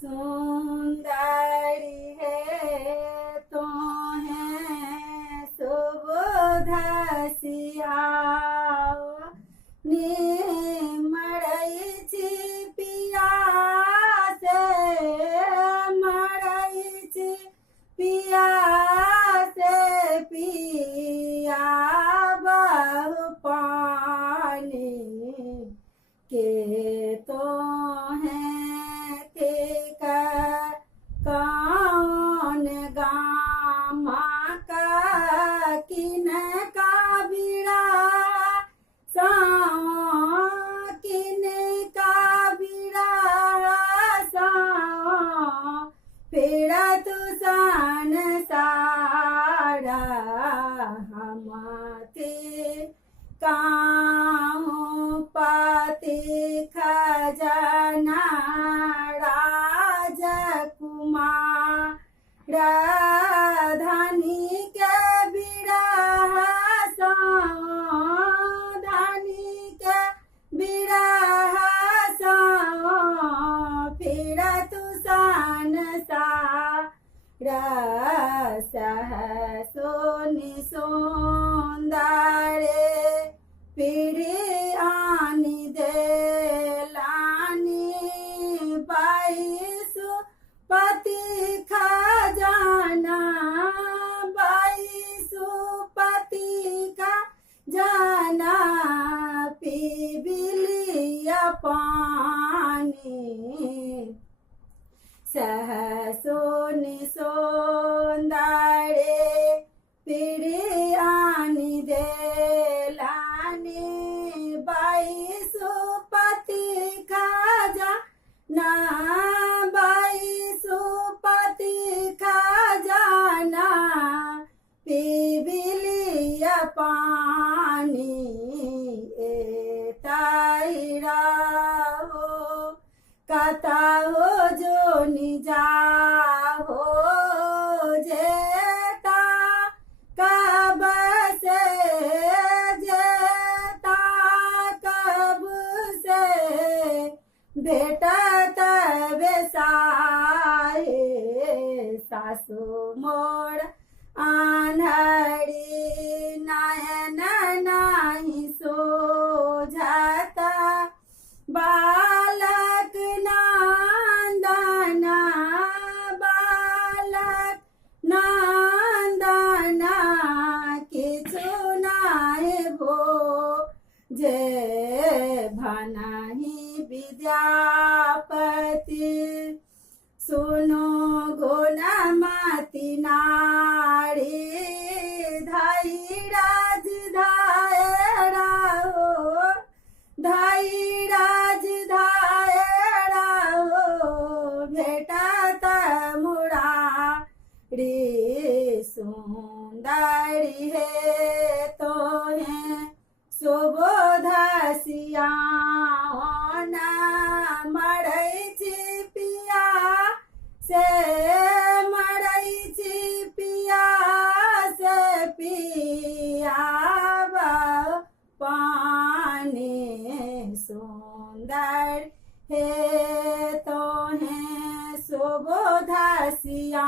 सुंदरी है तो है सुबोधा सियाओ मरई छी पिया से मरई छी पिया से पिया बहु पानी के तो हैं थे कौन गामा का किन का बिड़ा किन का बिड़ा फिर तू सन सारा हम थे काहूँ पाते खजाना राजकुमार धनी के बिरह धनी के बिरह फिर तू सन सह सोनी सुंदरे फिर आनी दे लानी बाईसु पति खजाना बाईसु पति का जाना पी बिलिया पानी सह सोनी सुंदरे फिर आनी दे लानी बाईसु पति खजाना बाईसु पति खजाना पी बिलिया पानी ताईरा हो कथा हो जो निजा हो जेता कब से जेता कब से बेटा तबे साहे सासु मोड़ आन्हरी नयन नाही सोझता बालक नंदना बालक नंदना किछु नाहि भो जे भनहि विद्यापति सुनो गुणमति नारी धाई राज धायरा हो धाई राज धायरा हो भेटत मुरारी सुंदरी है तो है सुबोधा सियाना मरई छी पिया से मरई छी पिया से पिया पानी सुंदर है तो है सुबोधा सिया।